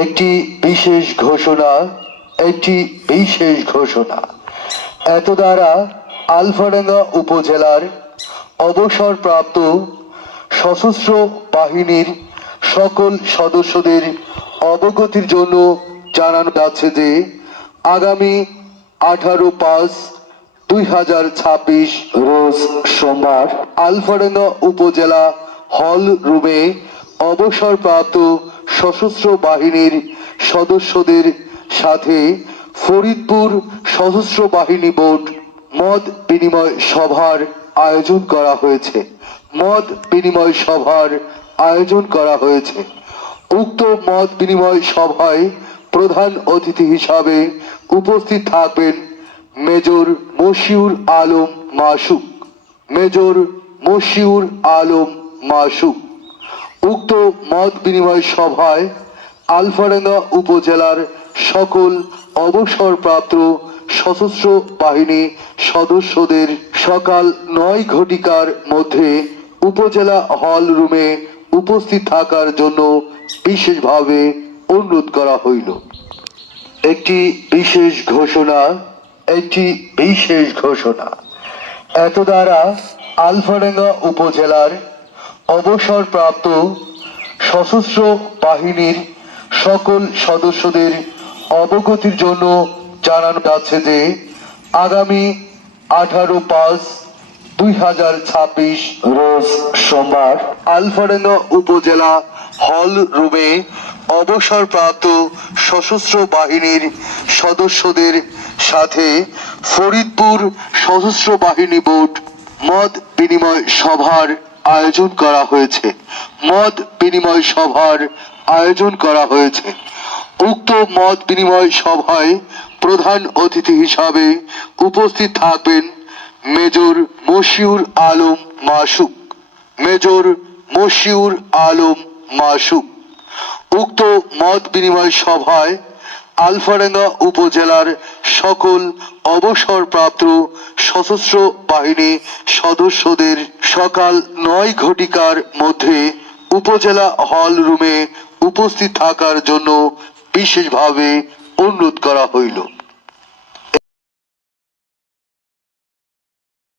একটি বিশেষ ঘোষণা একটি বিশেষ ঘোষণা এত দ্বারা আলফাডাঙ্গা উপজেলার অবসরপ্রাপ্ত সশস্ত্র বাহিনীর সকল সদস্যদের অবগতির জন্য জানানো যাচ্ছে যে আগামী 18/5/2026 রোজ সোমবার আলফাডাঙ্গা উপজেলা হল রুমে অবসরপ্রাপ্ত সশস্ত্র বাহিনীর সদস্যদের সাথে ফরিদপুর সশস্ত্র বাহিনী বোর্ড মত বিনিময় সভার আয়োজন করা হয়েছে। মত বিনিময় সভার আয়োজন করা হয়েছে। উক্ত মত বিনিময় সভায় প্রধান অতিথি হিসাবে উপস্থিত থাকবেন মেজর মশিউর আলম মাসুক। মেজর মশিউর আলম মাসুক। উক্ত মত বিনিময় সভায় আলফাডাঙ্গা উপজেলার সকল অবসরপ্রাপ্ত সশস্ত্র বাহিনী সদস্যদের সকাল 9 ঘটিকার মধ্যে উপজেলা হল রুমে উপস্থিত থাকার জন্য বিশেষভাবে অনুরোধ করা হইল। একটি বিশেষ ঘোষণা একটি বিশেষ ঘোষণা এত দ্বারা আলফাডাঙ্গা উপজেলার অবসরপ্রাপ্ত সশস্ত্র বাহিনীর সকল সদস্যদের অবগতির জন্য জানানো যাচ্ছে যে আগামী 18/5/2026 রোজ সোমবার আলফাডাঙ্গা উপজেলা হল রুমে অবসরপ্রাপ্ত সশস্ত্র বাহিনীর সদস্যদের সাথে ফরিদপুর সশস্ত্র বাহিনী বোর্ড মত বিনিময় সভার আয়োজন করা হয়েছে। মত বিনিময় সভার আয়োজন করা হয়েছে। উক্ত মত বিনিময় সভায় প্রধান অতিথি হিসাবে উপস্থিত থাকবেন মেজর মশিউর আলম মাসুক। মেজর মশিউর আলম মাসুক। উক্ত মত বিনিময় সভায় আলফাডাঙ্গা উপজেলার সকল অবসরপ্রাপ্ত সশস্ত্র বাহিনী সদস্যদের সকাল 9 ঘটিকার মধ্যে উপজেলা হল রুমে উপস্থিত থাকার জন্য বিশেষভাবে অনুরোধ করা হইল।